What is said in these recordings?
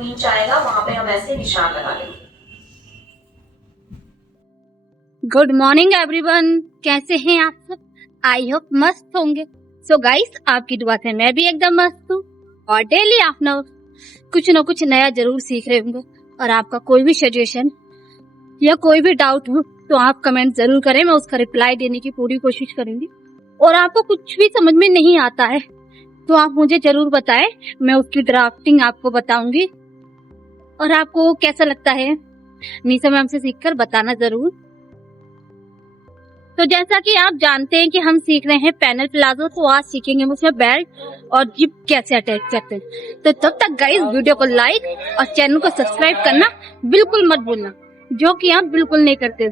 2 inch आएगा वहां पे हम ऐसे निशान लगा लेंगे। गुड मॉर्निंग एवरीवन, कैसे हैं आप सब? आई होप मस्त होंगे। सो गाइस, आपकी दुआ से मैं भी एकदम मस्त हूँ और डेली आप ना कुछ नया जरूर सीख रहे होंगे। और आपका कोई भी सजेशन या कोई भी डाउट हो तो आप कमेंट जरूर करें, मैं उसका रिप्लाई देने की पूरी कोशिश करूंगी। और आपको कुछ भी समझ में नहीं आता है तो आप मुझे जरूर बताएं, मैं उसकी ड्राफ्टिंग आपको बताऊंगी। और आपको कैसा लगता है निशा मैम से सीखकर बताना जरूर। तो जैसा कि आप जानते हैं कि हम सीख रहे हैं पैनल प्लाजो, तो आज सीखेंगे हम उसमें बेल्ट और जिप कैसे अटैच करते हैं। तो तब तक गाइस वीडियो को लाइक और चैनल को सब्सक्राइब करना बिल्कुल मत भूलना, जो कि आप बिल्कुल नहीं करते।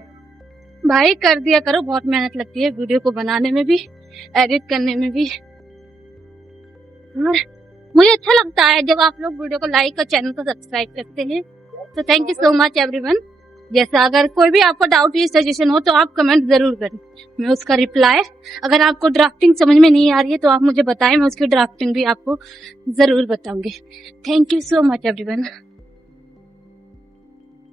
भाई कर दिया करो, बहुत मेहनत लगती है वीडियो को बनाने में भी, एडिट करने में भी। और मुझे अच्छा लगता है जब आप लोग वीडियो को लाइक और चैनल को सब्सक्राइब करते हैं। तो thank you so much everyone. जैसा अगर कोई भी आपको डाउट या सजेशन हो तो आप कमेंट जरूर करें, मैं उसका रिप्लाई, अगर आपको ड्राफ्टिंग समझ में नहीं आ रही है तो आप मुझे बताएं, मैं उसकी ड्राफ्टिंग भी आपको जरूर बताऊंगी। Thank you so much everyone.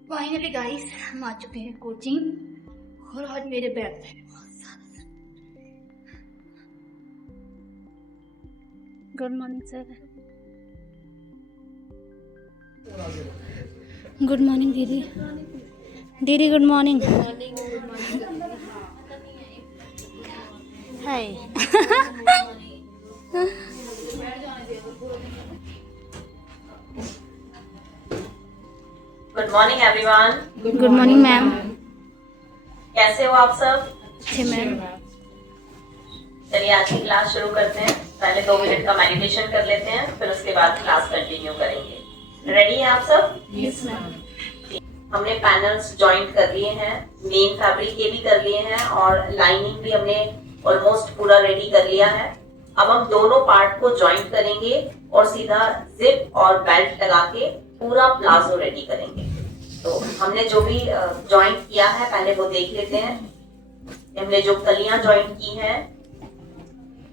Finally guys हम आ चुके हैं कोचिंग और आज मेरे बैग में बहुत सारा। Good morning sir. Good morning दीदी। दीदी good morning. Hi. Good morning everyone. Good morning ma'am. कैसे हो आप सब? अच्छे मैम। चलिए आज की क्लास शुरू करते हैं। पहले 2 मिनट का मेडिटेशन कर लेते हैं, फिर उसके बाद क्लास कंटिन्यू करेंगे। रेडी हैं आप सब? Yes ma'am. हमने पैनल्स जॉइंट कर लिए हैं, मेन फैब्रिक के भी कर लिए हैं और लाइनिंग भी हमने ऑलमोस्ट पूरा रेडी कर लिया है। अब हम दोनों पार्ट को जॉइंट करेंगे और सीधा जिप और बेल्ट लगा के पूरा प्लाजो रेडी करेंगे। तो हमने जो भी जॉइंट किया है पहले वो देख लेते हैं। हमने जो कलियां जॉइंट की हैं,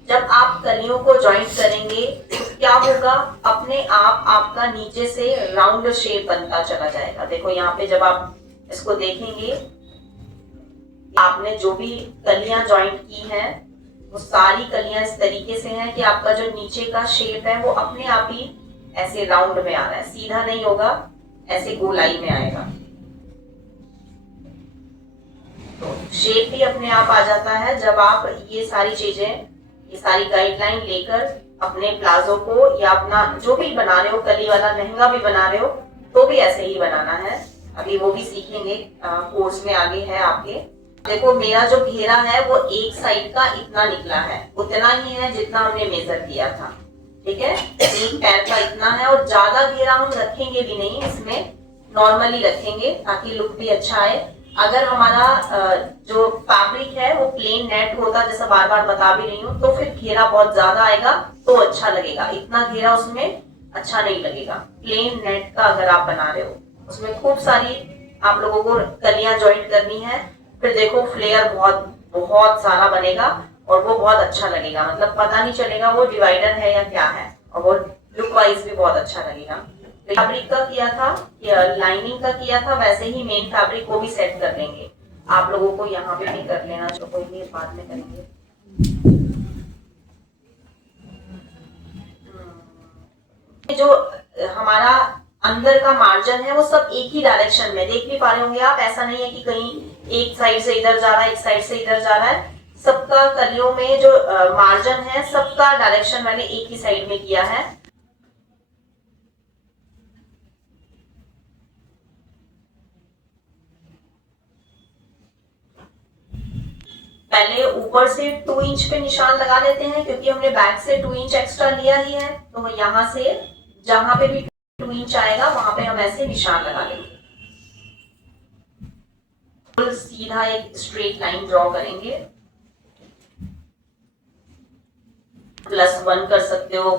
जब आप कलियों को जॉइंट करेंगे तो क्या होगा, अपने आप आपका नीचे से राउंड शेप बनता चला जाएगा। देखो यहाँ पे जब आप इसको देखेंगे, आपने जो भी कलियां जॉइंट की हैं वो सारी कलियां इस तरीके से हैं कि आपका जो नीचे का शेप है वो अपने आप ही ऐसे राउंड में आ रहा है, सीधा नहीं होगा, ऐसे गोलाई में आएगा। तो शेप भी अपने आप आ जाता है जब आप ये सारी चीजें, ये सारी गाइडलाइन लेकर अपने प्लाजो को या अपना जो भी बना रहे हो, कली वाला लहंगा भी बना रहे हो तो भी ऐसे ही बनाना है। अभी वो भी सीखेंगे, कोर्स में आगे है आपके। देखो मेरा जो घेरा है वो एक साइड का इतना निकला है, उतना ही है जितना हमने मेजर किया था, ठीक है। एक पैर का इतना है और ज्यादा घेरा हम रखेंगे भी नहीं, इसमें नॉर्मली रखेंगे ताकि लुक भी अच्छा आए। अगर हमारा जो फैब्रिक है वो प्लेन नेट होता, जैसा बार बार बता भी रही हूँ, तो फिर घेरा बहुत ज्यादा आएगा तो अच्छा लगेगा, इतना घेरा उसमें अच्छा नहीं लगेगा। प्लेन नेट का अगर आप बना रहे हो उसमें खूब सारी आप लोगों को कलियां ज्वाइंट करनी है, फिर देखो फ्लेयर बहुत सारा बनेगा और वो बहुत अच्छा लगेगा, मतलब पता नहीं चलेगा वो डिवाइडर है या क्या है, और वो लुक वाइज भी बहुत अच्छा लगेगा। फैब्रिक का किया था या लाइनिंग का किया था, वैसे ही मेन फैब्रिक को भी सेट कर लेंगे। आप लोगों को यहाँ पे भी कर लेना, जो कोई भी बाद में करेंगे। जो हमारा अंदर का मार्जिन है वो सब एक ही डायरेक्शन में, देख भी पा रहे होंगे आप, ऐसा नहीं है कि कहीं एक साइड से इधर जा रहा है, एक साइड से इधर जा रहा है। सबका कलियों में जो मार्जिन है सबका डायरेक्शन मैंने एक ही साइड में किया है। पहले ऊपर से 2 इंच पे निशान लगा लेते हैं, क्योंकि हमने बैक से 2 इंच एक्स्ट्रा लिया ही है, तो यहाँ से जहां पे भी 2 इंच आएगा वहां पे हम ऐसे निशान लगा लेंगे। सीधा एक स्ट्रेट लाइन ड्रॉ करेंगे, +1 कर सकते हो,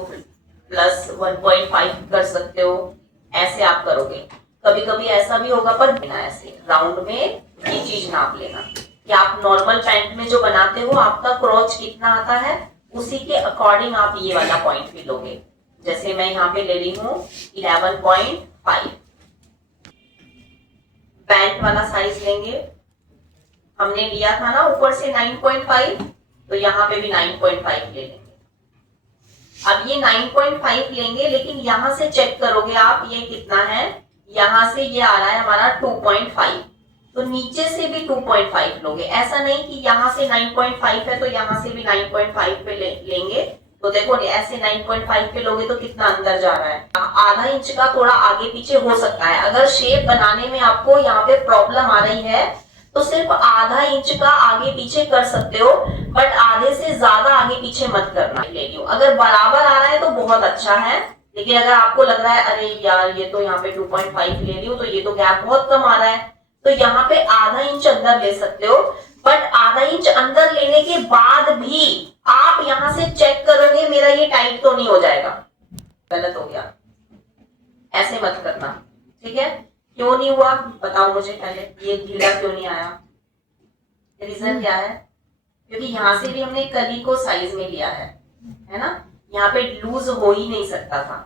+1.5 कर सकते हो, ऐसे आप करोगे। कभी कभी ऐसा भी होगा, पर बिना ऐसे राउंड में ये चीज नाप लेना कि आप नॉर्मल पैंट में जो बनाते हो आपका क्रॉच कितना आता है, उसी के अकॉर्डिंग आप ये वाला पॉइंट भी लोगे। जैसे मैं यहाँ पे ले ली हूँ 11.5 5। पैंट वाला साइज लेंगे, हमने लिया था ना ऊपर से 9.5, तो यहाँ पे भी 9.5 ले लेंगे। अब ये 9.5 लेंगे, लेकिन यहां से चेक करोगे आप ये कितना है, यहां से ये आ रहा है हमारा 2.5, तो नीचे से भी 2.5 लोगे। ऐसा नहीं कि यहां से 9.5 है तो यहां से भी 9.5 पे लेंगे। तो देखो ऐसे 9.5 पे लोगे तो कितना अंदर जा रहा है, आधा इंच का थोड़ा आगे पीछे हो सकता है। अगर शेप बनाने में आपको यहाँ पे प्रॉब्लम आ रही है तो सिर्फ आधा इंच का आगे पीछे कर सकते हो, बट आधे से ज्यादा आगे पीछे मत करना। ले लियो, अगर बराबर आ रहा है तो बहुत अच्छा है, लेकिन अगर आपको लग रहा है अरे यार ये तो यहाँ पे 2.5 ले लियो तो ये तो गैप बहुत कम आ रहा है, तो यहाँ पे आधा इंच अंदर ले सकते हो। बट आधा इंच अंदर लेने के बाद भी आप यहाँ से चेक करोगे मेरा ये टाइट तो नहीं हो जाएगा, गलत हो गया, ऐसे मत करना, ठीक है। क्यों नहीं हुआ बताओ मुझे पहले, ये ढीला क्यों नहीं आया, रीजन क्या है? क्योंकि यहाँ से भी हमने कली को साइज में लिया है ना, यहाँ पे लूज हो ही नहीं सकता था,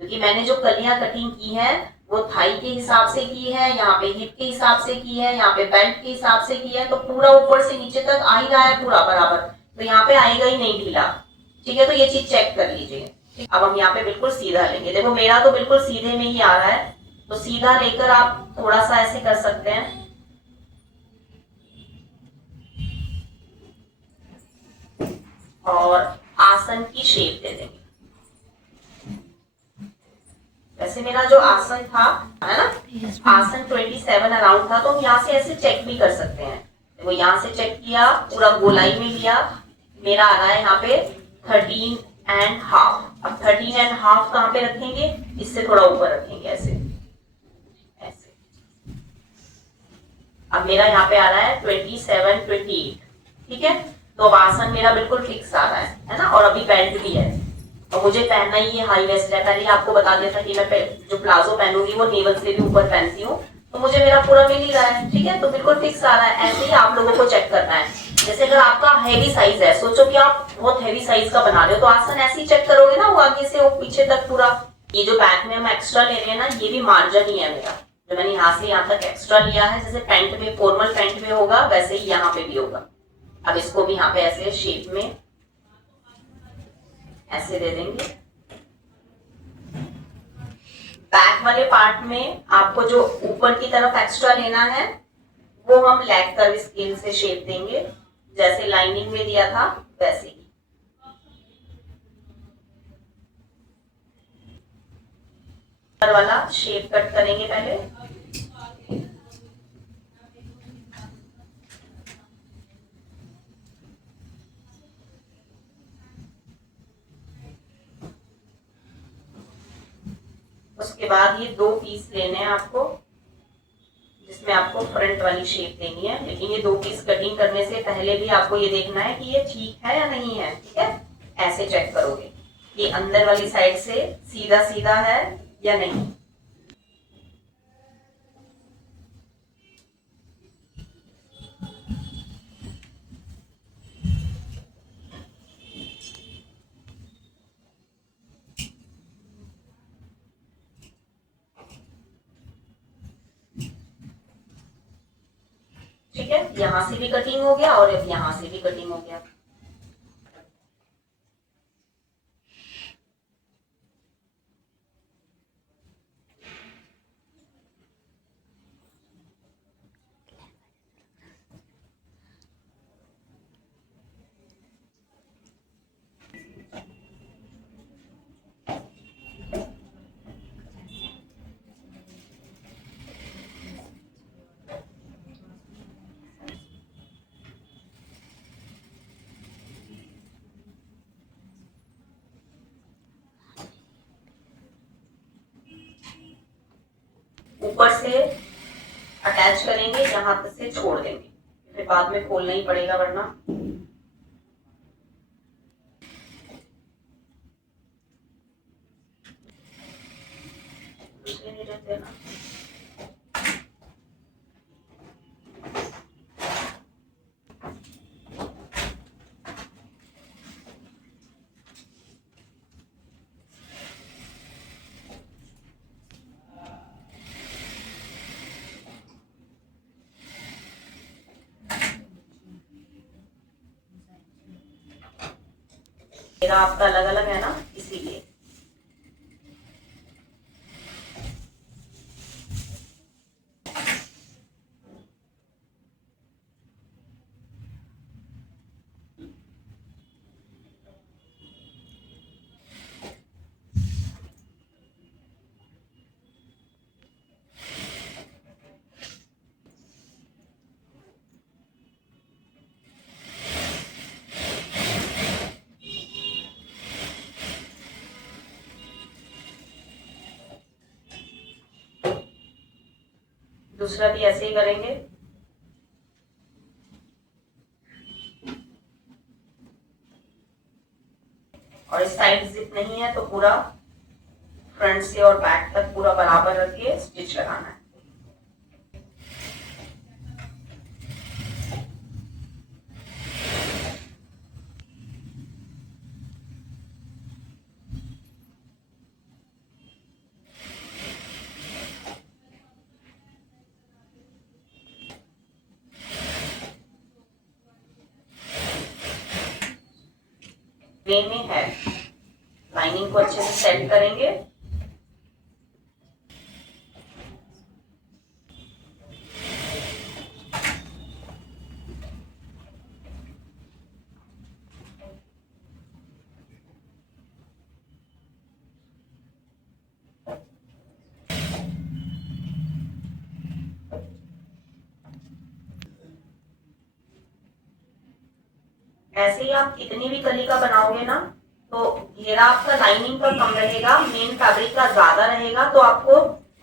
क्योंकि मैंने जो कलियां कटिंग की है वो थाई के हिसाब से की है, यहाँ पे हिप के हिसाब से की है, यहाँ पे बेल्ट के हिसाब से की है, तो पूरा ऊपर से नीचे तक आ ही रहा है पूरा बराबर, तो यहाँ पे आएगा ही नहीं ढीला, ठीक है। तो ये चीज चेक कर लीजिए। अब हम यहाँ पे बिल्कुल सीधा लेंगे, देखो मेरा तो बिल्कुल सीधे में ही आ रहा है, तो सीधा लेकर आप थोड़ा सा ऐसे कर सकते हैं, और आसन की शेप दे देंगे। वैसे मेरा जो आसन था है ना, आसन 27 अराउंड था, तो हम यहाँ से ऐसे चेक भी कर सकते हैं। देखो यहाँ से चेक किया, पूरा गोलाई में लिया, मेरा आ रहा है यहाँ पे 13.5। अब 13.5 कहाँ पे रखेंगे, इससे थोड़ा ऊपर रखेंगे, ऐसे ऐसे। अब मेरा यहाँ पे आ रहा है 27, 28, ठीक है। तो अब आसन मेरा बिल्कुल फिक्स आ रहा है ना, और अभी बेल्ट भी है, और मुझे पहनना ही ये हाई वेस्ट है। पहले आपको बता दिया था कि मैं जो प्लाजो पहनूंगी वो नेवल से भी ऊपर पहनती हूँ, तो मुझे मेरा पूरा मिल ही रहा है, ठीक है। तो बिल्कुल फिक्स आ रहा है, ऐसे ही आप लोगों को चेक करना है। जैसे अगर आपका हैवी साइज है, सोचो कि आप बहुत हैवी साइज का बना रहे हो, तो आसन ऐसे ही चेक करोगे ना, वो आगे से वो पीछे तक पूरा। ये जो बैक में हम एक्स्ट्रा ले रहे हैं ना, ये भी मार्जिन ही है मेरा, जो मैंने यहाँ से यहाँ तक एक्स्ट्रा लिया है। जैसे पैंट में, फॉर्मल पैंट में होगा, वैसे ही यहाँ पे भी होगा। अब इसको भी यहाँ पे ऐसे शेप में ऐसे दे देंगे। बैक वाले पार्ट में आपको जो ऊपर की तरफ एक्स्ट्रा लेना है वो हम लेग कर्व स्केल से शेप देंगे, जैसे लाइनिंग में दिया था वैसे ही। ऊपर वाला शेप कट करेंगे पहले, उसके बाद ये 2 पीस लेने हैं आपको, जिसमें आपको फ्रंट वाली शेप देनी है। लेकिन ये 2 पीस कटिंग करने से पहले भी आपको ये देखना है कि ये ठीक है या नहीं है, ठीक है। ऐसे चेक करोगे कि अंदर वाली साइड से सीधा सीधा है या नहीं। ठीक है, यहाँ से भी कटिंग हो गया और अब यहाँ से भी कटिंग हो गया। ऊपर से अटैच करेंगे, यहाँ तक से छोड़ देंगे, फिर बाद में खोलना ही पड़ेगा वरना। दूसरे नहीं रहते ना। मेरा आपका अलग अलग है ना, इसीलिए। दूसरा भी ऐसे ही करेंगे। और इस साइड जिप नहीं है तो पूरा फ्रंट से और बैक तक पूरा बराबर रख के स्टिच लगाना है। वे में है, लाइनिंग को अच्छे से सेट करेंगे। ऐसे ही आप कितनी भी कली का बनाओगे ना, तो घेरा आपका लाइनिंग का कम रहेगा, मेन फैब्रिक का ज्यादा रहेगा, तो आपको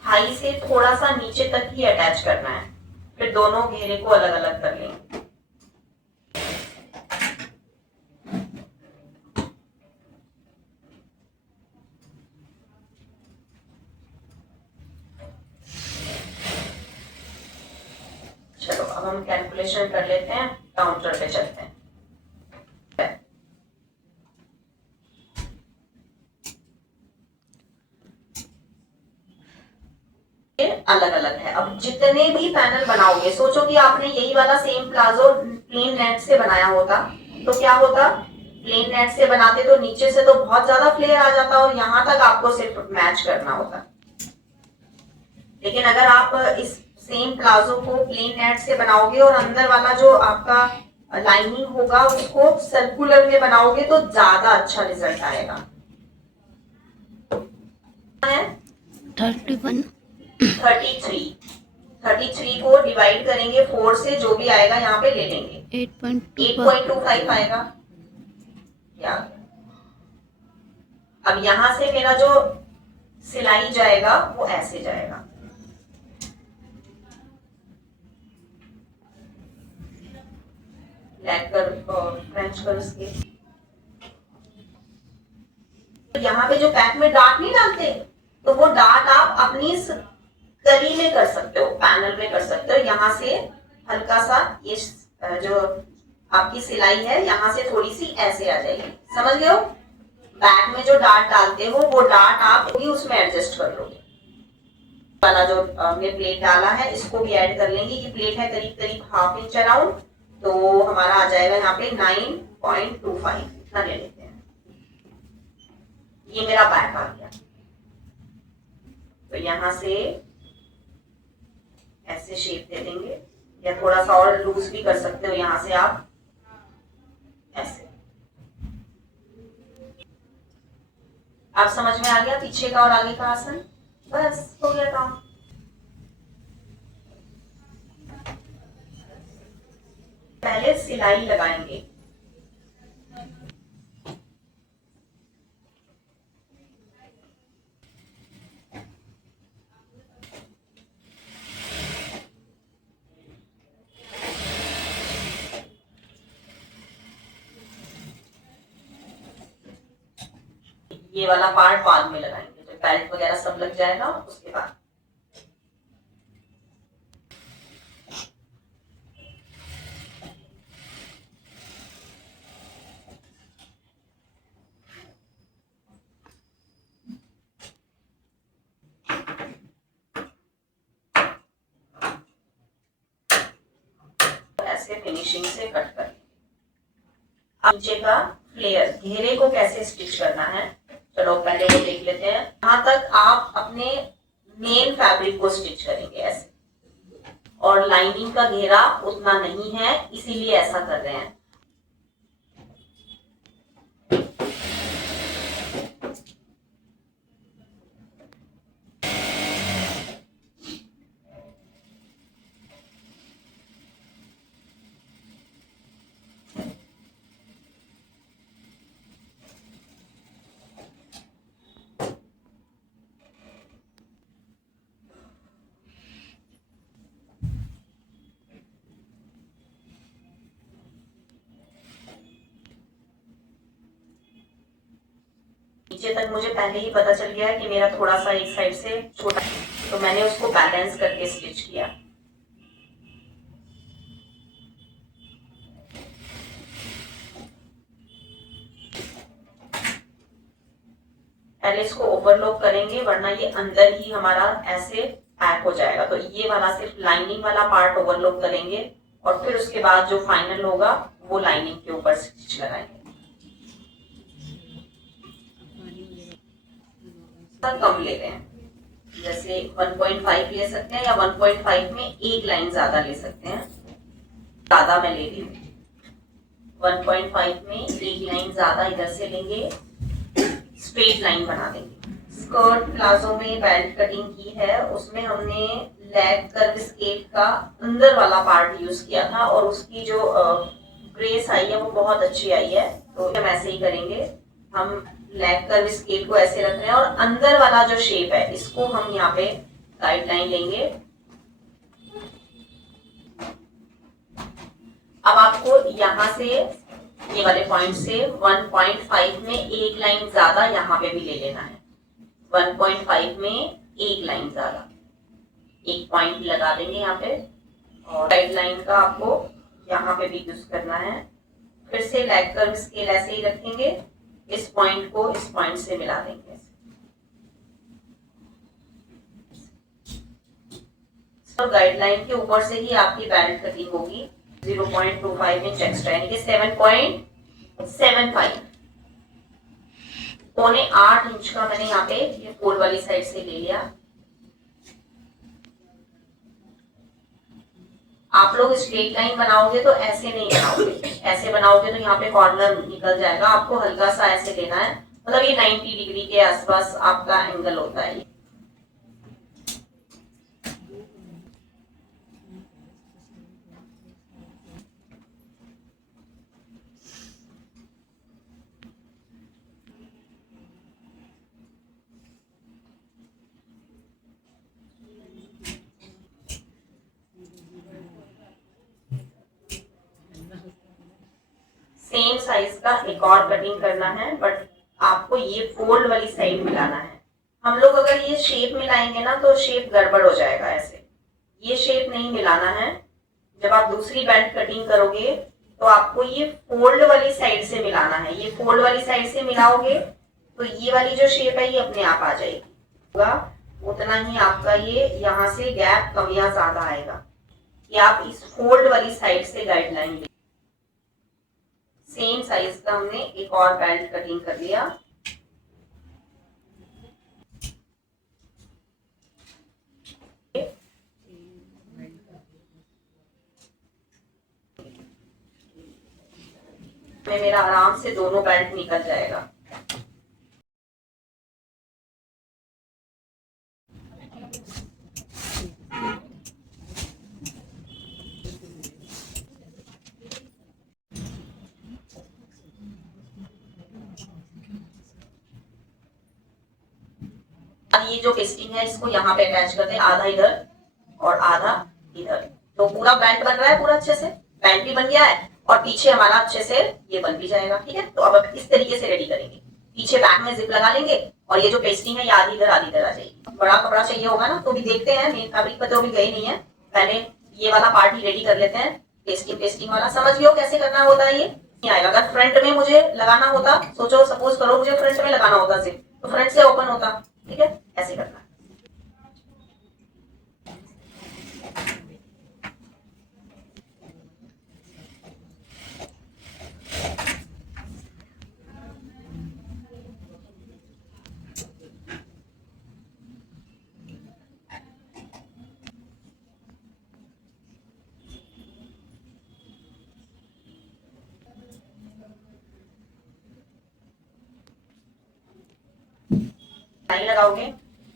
हाई से थोड़ा सा नीचे तक ही अटैच करना है, फिर दोनों घेरे को अलग अलग कर लेंगे। चलो अब हम कैलकुलेशन कर लेते हैं, काउंटर पे चलते हैं। अलग अलग है। अब जितने भी पैनल बनाओगे, सोचो कि आपने यही वाला सेम प्लाजो प्लेन नेट से बनाया होता तो क्या होता, प्लेन नेट से बनाते तो नीचे से तो बहुत ज्यादा फ्लेयर आ जाता और यहाँ तक आपको सिर्फ मैच करना होता। लेकिन अगर आप इस सेम प्लाजो को प्लेन नेट से बनाओगे और अंदर वाला जो आपका लाइनिंग होगा उसको सर्कुलर में बनाओगे तो ज्यादा अच्छा रिजल्ट आएगा। 33 को डिवाइड करेंगे 4 से, जो भी आएगा यहाँ पे ले लेंगे, 8.25 आएगा। क्या अब यहाँ से मेरा जो सिलाई जाएगा वो ऐसे जाएगा, लैग कर और फ्रेंच कर उसके। यहाँ पे जो बैक में डार्ट नहीं डालते, तो वो डार्ट आप अपनी कली में कर सकते हो, पैनल में कर सकते हो। यहाँ से हल्का सा ये जो आपकी सिलाई है यहाँ से थोड़ी सी ऐसे आ जाएगी, समझ गए हो। बैक में जो डार्ट डालते हो वो डार्ट आप भी उसमें एडजस्ट कर लोगे। वाला जो हमने प्लेट डाला है इसको भी ऐड कर लेंगे। ये प्लेट है करीब करीब ½ इंच अराउंड, तो हमारा आ जाएगा यहाँ पे 9.25, इतना ले लेते हैं। ये मेरा बैक आ गया, तो यहाँ से ऐसे शेप दे देंगे, या थोड़ा सा और लूज भी कर सकते हो यहाँ से आप ऐसे। आप समझ में आ गया पीछे का और आगे का आसन, बस हो गया काम। पहले सिलाई लगाएंगे, ये वाला पार्ट बाद में लगाएंगे, जब बेल्ट वगैरह सब लग जाएगा उसके बाद। ऐसे फिनिशिंग से कट कर। नीचे का फ्लेयर घेरे को कैसे स्टिच करना है, चलो पहले वो देख लेते हैं। यहाँ तक आप अपने मेन फैब्रिक को स्टिच करेंगे ऐसे, और लाइनिंग का घेरा उतना नहीं है इसीलिए ऐसा कर रहे हैं। नीचे तक मुझे पहले ही पता चल गया है कि मेरा थोड़ा सा एक साइड से छोटा, तो मैंने उसको बैलेंस करके स्टिच किया। पहले इसको ओवरलॉक करेंगे वरना ये अंदर ही हमारा ऐसे पैक हो जाएगा, तो ये वाला सिर्फ लाइनिंग वाला पार्ट ओवरलॉक करेंगे और फिर उसके बाद जो फाइनल होगा वो लाइनिंग के ऊपर स्टिच लगाएंगे। कम ले रहे हैं, जैसे 1.5 ले सकते हैं या 1.5 में एक लाइन ज्यादा ले सकते हैं। ज्यादा मैं ले रही हूँ, 1.5 में एक लाइन ज्यादा इधर से लेंगे, स्ट्रेट लाइन बना देंगे। स्कर्ट प्लाजो में बेल्ट कटिंग की है, उसमें हमने लेग कर्व स्केल का अंदर वाला पार्ट यूज किया था और उसकी जो ग्रेस आई है वो बहुत अच्छी आई है, तो हम ऐसे ही करेंगे। हम लेग कर्व स्केल को ऐसे रख रहे हैं और अंदर वाला जो शेप है इसको हम यहाँ पे गाइडलाइन लेंगे। अब आपको यहाँ से ये वाले पॉइंट से 1.5 में एक लाइन ज्यादा यहाँ पे भी ले लेना है। 1.5 में एक लाइन ज्यादा, एक पॉइंट लगा देंगे यहाँ पे, और गाइडलाइन का आपको यहाँ पे भी यूज करना है। फिर से लेग कर्व स्केल ऐसे ही रखेंगे, इस पॉइंट को इस पॉइंट से मिला देंगे। तो गाइडलाइन के ऊपर से ही आपकी बेल्ट कटिंग होगी। 0.25 इंच एक्स्ट्रा यानी कि 7.75, पौने 8 इंच का मैंने यहाँ पे ये फोल्ड वाली साइड से ले लिया। आप लोग स्ट्रेट लाइन बनाओगे तो ऐसे नहीं बनाओगे, ऐसे बनाओगे तो यहाँ पे कॉर्नर निकल जाएगा। आपको हल्का सा ऐसे लेना है, मतलब ये 90 डिग्री के आसपास आपका एंगल होता है। सेम साइज का एक और कटिंग करना है, बट आपको ये फोल्ड वाली साइड मिलाना है। हम लोग अगर ये शेप मिलाएंगे ना तो शेप गड़बड़ हो जाएगा, ऐसे ये शेप नहीं मिलाना है। जब आप दूसरी बेल्ट कटिंग करोगे तो आपको ये फोल्ड वाली साइड से मिलाना है। ये फोल्ड वाली साइड से मिलाओगे तो ये वाली जो शेप है ये अपने आप आ जाएगी। उतना ही आपका ये यहाँ से गैप कम या ज्यादा आएगा, कि आप इस फोल्ड वाली साइड से गाइडलाइन ले। सेम साइज का हमने एक और बेल्ट कटिंग कर लिया। मेरा आराम से दोनों बेल्ट निकल जाएगा। अब ये जो पेस्टिंग है इसको यहाँ पे अटैच करते हैं, आधा इधर और आधा इधर, तो पूरा बेल्ट बन रहा है। पूरा अच्छे से बेल्ट भी बन गया है और पीछे हमारा अच्छे से ये बन भी जाएगा। ठीक है, तो अब इस तरीके से रेडी करेंगे। पीछे बैक में जिप लगा लेंगे और ये जो पेस्टिंग है ये आधी इधर आधी इधर आ जाएगी। बड़ा कपड़ा चाहिए होगा ना, तो भी देखते हैं, मेन फैब्रिक पर तो अभी गए नहीं है। पहले ये वाला पार्ट ही रेडी कर लेते हैं, पेस्टिंग वाला। समझ गए हो कैसे करना होता है? ये नहीं आएगा। अगर फ्रंट में मुझे लगाना होता, सोचो सपोज करो मुझे फ्रंट में लगाना होता जिप, तो फ्रंट से ओपन होता। ठीक है, ऐसे करना। सिलाई लगाओगे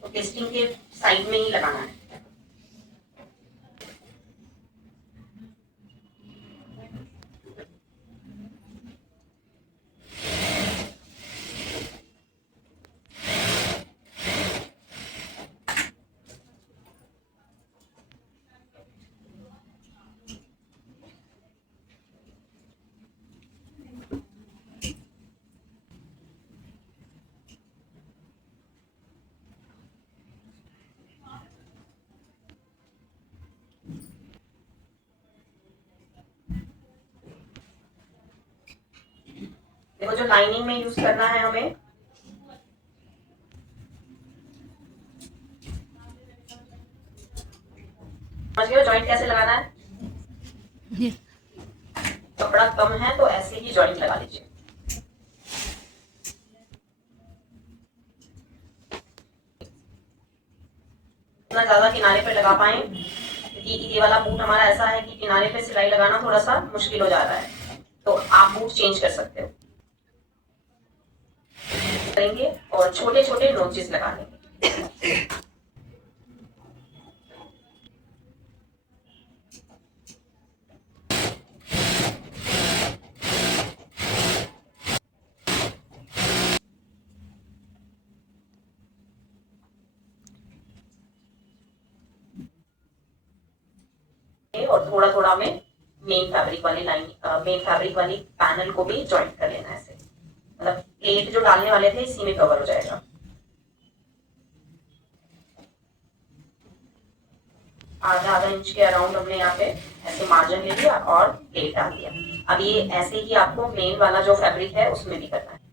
तो पेस्टिंग के साइड में ही लगाना है। देखो जो लाइनिंग में यूज करना है हमें, समझ गए जॉइंट कैसे लगाना है। कपड़ा कम है तो ऐसे ही जॉइंट लगा लीजिए। इतना ज्यादा किनारे पे लगा पाए, क्योंकि ये वाला बूट हमारा ऐसा है कि किनारे पे सिलाई लगाना थोड़ा सा मुश्किल हो जा रहा है, तो आप बूट चेंज कर सकते हो। करेंगे और छोटे छोटे नोचेस लगा लेंगे। और थोड़ा थोड़ा में मेन फैब्रिक वाली लाइन, मेन फैब्रिक वाली पैनल को भी जॉइंट कर लेना है ऐसे, मतलब प्लेट जो डालने वाले थे इसी में कवर हो जाएगा। आधा इंच के अराउंड हमने यहाँ पे ऐसे मार्जिन ले लिया और प्लेट डाल दिया। अब ये ऐसे ही आपको मेन वाला जो फैब्रिक है उसमें भी करना है।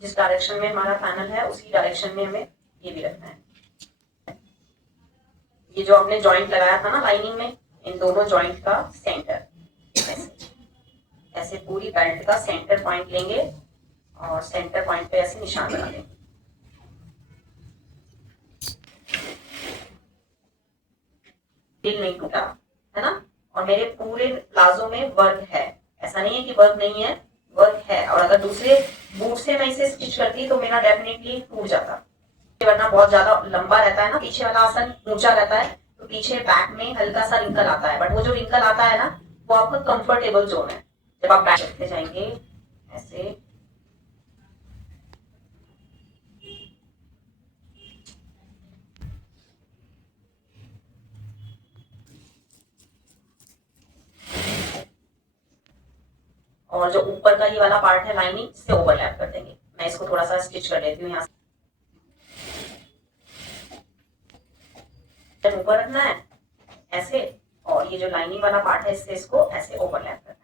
जिस डायरेक्शन में हमारा पैनल है उसी डायरेक्शन में हमें ये भी रखना है। ये जो हमने जॉइंट लगाया था ना लाइनिंग में, इन दोनों जॉइंट का सेंटर ऐसे पूरी बेल्ट का सेंटर पॉइंट लेंगे और सेंटर पॉइंट पे ऐसे निशान लगा देंगे। दिल नहीं टूटा है ना। और मेरे पूरे प्लाजो में वर्क है, ऐसा नहीं है कि वर्क नहीं है, वर्क है। और अगर दूसरे बूट से मैं इसे स्टिच करती तो मेरा डेफिनेटली टूट जाता, वरना बहुत ज्यादा लंबा रहता है ना, पीछे वाला आसन ऊंचा रहता है तो पीछे बैक में हल्का सा रिंकल आता है, बट वो जो रिंकल आता है ना वो आपका कंफर्टेबल जोन है। जब आप बैक रखते जाएंगे ऐसे, और जो ऊपर का ये वाला पार्ट है लाइनिंग, इससे ओवरलैप कर देंगे। मैं इसको थोड़ा सा स्टिच कर लेती हूँ यहाँ से। ऊपर रखना है ऐसे, और ये जो लाइनिंग वाला पार्ट है इससे इसको ऐसे ओवरलैप करना है।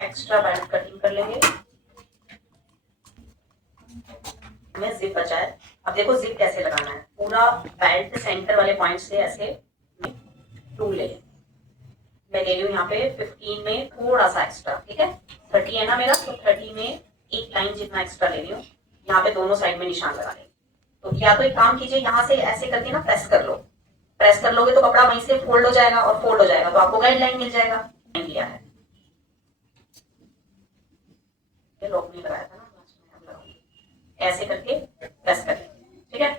एक्स्ट्रा बेल्ट कटिंग कर लेंगे, हमें जिप बचा है। अब देखो जिप कैसे लगाना है, पूरा बेल्ट सेंटर वाले पॉइंट से ऐसे टूल ले। मैं ले रही हूँ यहाँ पे 15 में थोड़ा सा एक्स्ट्रा, ठीक है 30 है ना मेरा, तो 30 में एक लाइन जितना एक्स्ट्रा ले रही हूँ। यहाँ पे दोनों साइड में निशान लगा लेंगे। तो या तो एक काम कीजिए, यहाँ से ऐसे करके ना प्रेस कर लो, प्रेस कर लोगे तो कपड़ा वहीं से फोल्ड हो जाएगा, और फोल्ड हो जाएगा तो आपको गाइडलाइन मिल जाएगा। लिया है लॉक नहीं लगाया था ना, अब लगाऊंगी। ऐसे करके प्रेस कर लेंगे, ठीक है।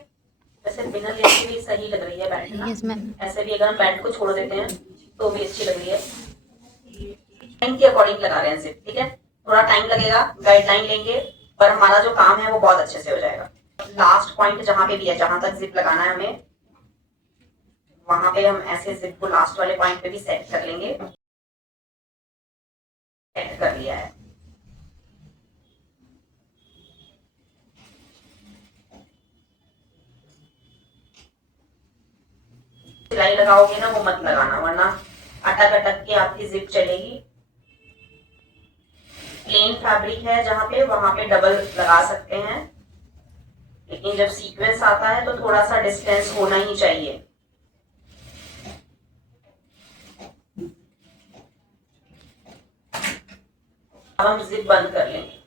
वैसे बिना लेके भी सही लग रही है बेल्ट ना। Yes, ma'am. ऐसे भी अगर हम बेल्ट को छोड़ देते हैं तो भी अच्छी लग रही है। टाइम के अकॉर्डिंग लगा रहे हैं जिप, ठीक है। थोड़ा टाइम लगेगा, गाइडलाइन लेंगे, पर हमारा जो काम है वो बहुत अच्छे से हो जाएगा। लास्ट पॉइंट जहां पे भी है, जहां तक जिप लगाना है हमें, वहां पे हम ऐसे जिप को लास्ट वाले पॉइंट पे भी सेट कर लेंगे। सेट कर लिया है। सिलाई लगाओगे ना वो मत लगाना, वरना अटक अटक के आपकी जिप चलेगी। प्लेन फैब्रिक है जहाँ पे वहां पे डबल लगा सकते हैं, लेकिन जब सीक्वेंस आता है तो थोड़ा सा डिस्टेंस होना ही चाहिए। अब हम जिप बंद कर लेंगे।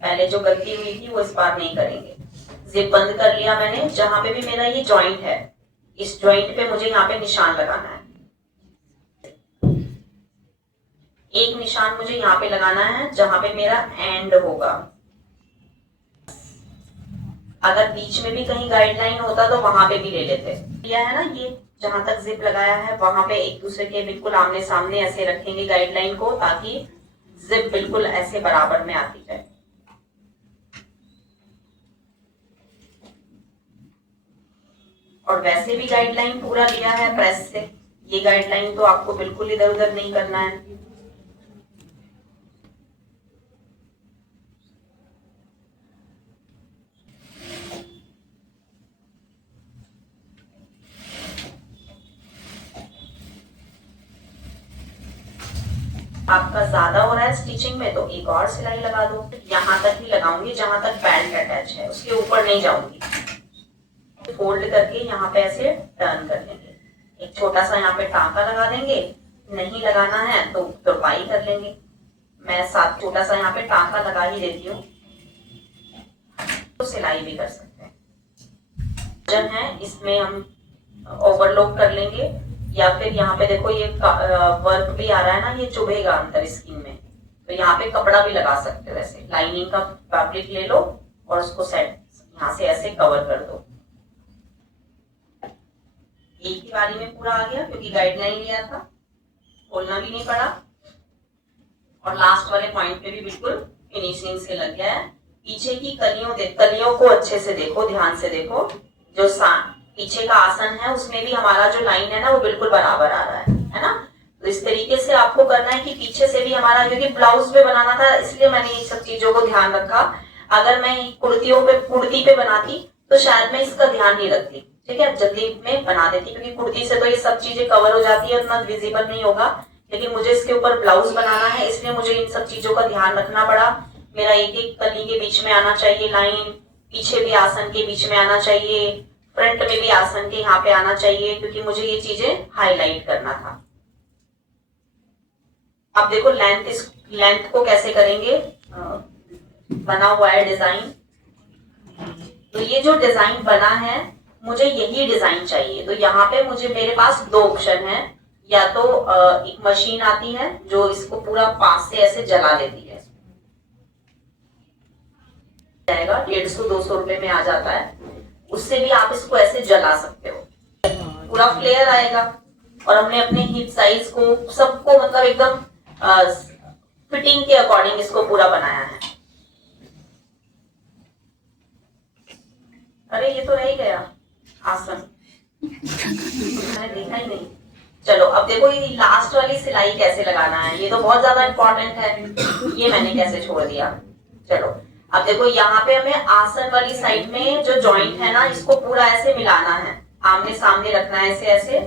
पहले जो गलती हुई थी वो इस बार नहीं करेंगे। जिप बंद कर लिया मैंने। जहां पे भी मेरा ये जॉइंट है, इस जॉइंट पे मुझे यहाँ पे निशान लगाना है। एक निशान मुझे यहाँ पे लगाना है जहां पे मेरा एंड होगा। अगर बीच में भी कहीं गाइडलाइन होता तो वहां पे भी ले लेते। लिया है ना, ये जहां तक जिप लगाया है वहां पे एक दूसरे के बिल्कुल आमने सामने ऐसे रखेंगे गाइडलाइन को, ताकि जिप बिल्कुल ऐसे बराबर में आती जाए। और वैसे भी गाइडलाइन पूरा लिया है प्रेस से, ये गाइडलाइन तो आपको बिल्कुल इधर उधर नहीं करना है। आपका ज्यादा हो रहा है स्टिचिंग में तो एक और सिलाई लगा दो। यहाँ तक ही लगाऊंगी जहां तक बेल्ट अटैच है, उसके ऊपर नहीं जाऊंगी। फोल्ड करके यहाँ पे ऐसे टर्न कर लेंगे। एक छोटा सा यहाँ पे टांका लगा देंगे, नहीं लगाना है तो तुरपाई कर लेंगे। मैं साथ छोटा सा यहाँ पे टांका लगा ही देती हूँ, तो सिलाई भी कर सकते हैं। जन है इसमें हम ओवरलॉक कर लेंगे, या फिर यहाँ पे देखो ये वर्क भी आ रहा है ना, ये चुभेगा अंदर स्किन में, तो यहाँ पे कपड़ा भी लगा सकते हो। वैसे लाइनिंग का फैब्रिक ले लो और उसको सेट यहाँ से ऐसे कवर कर दो। एक ही बारी में पूरा आ गया क्योंकि गाइडलाइन लिया था, खोलना भी नहीं पड़ा। और लास्ट वाले पॉइंट पे भी बिल्कुल फिनिशिंग से लग गया है। पीछे की कलियों को अच्छे से देखो, ध्यान से देखो। जो पीछे का आसन है उसमें भी हमारा जो लाइन है ना वो बिल्कुल बराबर आ रहा है ना। तो इस तरीके से आपको करना है कि पीछे से भी हमारा, क्योंकि ब्लाउज पे बनाना था इसलिए मैंने ये सब चीजों को ध्यान रखा। अगर मैं कुर्ती पे बनाती तो शायद मैं इसका ध्यान नहीं रखती, ठीक है, जल्दी में बना देती, क्योंकि कुर्ती से तो ये सब चीजें कवर हो जाती है, उतना विजिबल नहीं होगा। लेकिन मुझे इसके ऊपर ब्लाउज बनाना है, इसलिए मुझे इन सब चीजों का ध्यान रखना पड़ा। मेरा एक एक कली के बीच में आना चाहिए लाइन, पीछे भी आसन के बीच में आना चाहिए, फ्रंट में भी आसन के यहाँ पे आना चाहिए, क्योंकि मुझे ये चीजें हाईलाइट करना था। अब देखो लेंथ को कैसे करेंगे, बना हुआ है डिजाइन। तो ये जो डिजाइन बना है मुझे यही डिजाइन चाहिए। तो यहाँ पे मेरे पास दो ऑप्शन है, या तो एक मशीन आती है जो इसको पूरा पास से ऐसे जला लेती है, जाएगा 150-200 रुपए में आ जाता है। उससे भी आप इसको ऐसे जला सकते हो, पूरा फ्लेयर आएगा। और हमने अपने हिप साइज को सबको मतलब एकदम फिटिंग के अकॉर्डिंग इसको पूरा बनाया है। अरे ये तो रह ही गया आसन, मैंने देखा ही नहीं। चलो अब देखो ये लास्ट वाली सिलाई कैसे लगाना है, ये तो बहुत ज्यादा इंपॉर्टेंट है, ये मैंने कैसे छोड़ दिया। चलो अब देखो यहाँ पे हमें आसन वाली साइड में जो जॉइंट है ना, इसको पूरा ऐसे मिलाना है, आमने सामने रखना है ऐसे ऐसे।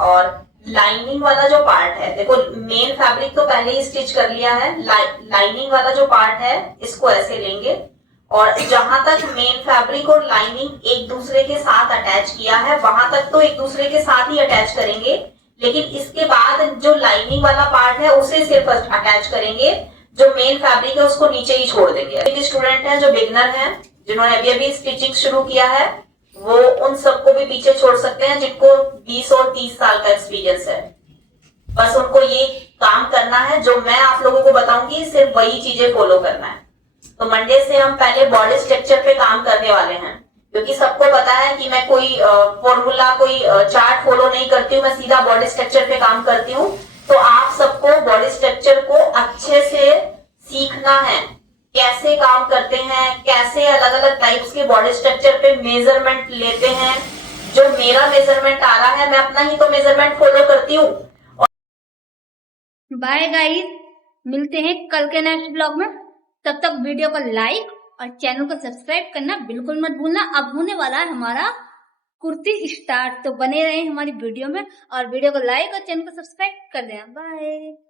और लाइनिंग वाला जो पार्ट है, देखो मेन फैब्रिक तो पहले ही स्टिच कर लिया है, लाइनिंग वाला जो पार्ट है इसको ऐसे लेंगे। और जहां तक मेन फैब्रिक और लाइनिंग एक दूसरे के साथ अटैच किया है वहां तक तो एक दूसरे के साथ ही अटैच करेंगे, लेकिन इसके बाद जो लाइनिंग वाला पार्ट है उसे सिर्फ अटैच करेंगे, जो मेन फैब्रिक है उसको नीचे ही छोड़ देंगे। स्टूडेंट हैं जो बिगनर हैं, जिन्होंने अभी अभी स्टिचिंग शुरू किया है, वो उन सबको भी पीछे छोड़ सकते हैं जिनको 20 और 30 साल का एक्सपीरियंस है। बस उनको ये काम करना है जो मैं आप लोगों को बताऊंगी, सिर्फ वही चीजें फॉलो करना है। तो मंडे से हम पहले बॉडी स्ट्रक्चर पे काम करने वाले हैं, क्योंकि सबको पता है कि मैं कोई फॉर्मूला कोई चार्ट फॉलो नहीं करती हूँ, मैं सीधा बॉडी स्ट्रक्चर पे काम करती हूँ। तो आप सबको बॉडी स्ट्रक्चर को अच्छे से सीखना है, कैसे काम करते हैं, कैसे अलग अलग टाइप्स के बॉडी स्ट्रक्चर पे मेजरमेंट लेते हैं। जो मेरा मेजरमेंट आ रहा है मैं अपना ही तो मेजरमेंट फॉलो करती हूँ। बाय गाइस, मिलते हैं कल के नेक्स्ट ब्लॉग में। तब तक वीडियो को लाइक और चैनल को सब्सक्राइब करना बिल्कुल मत भूलना। अब होने वाला है हमारा कुर्ती स्टार्ट। तो बने रहे हमारी वीडियो में और वीडियो को लाइक और चैनल को सब्सक्राइब कर देना। बाय।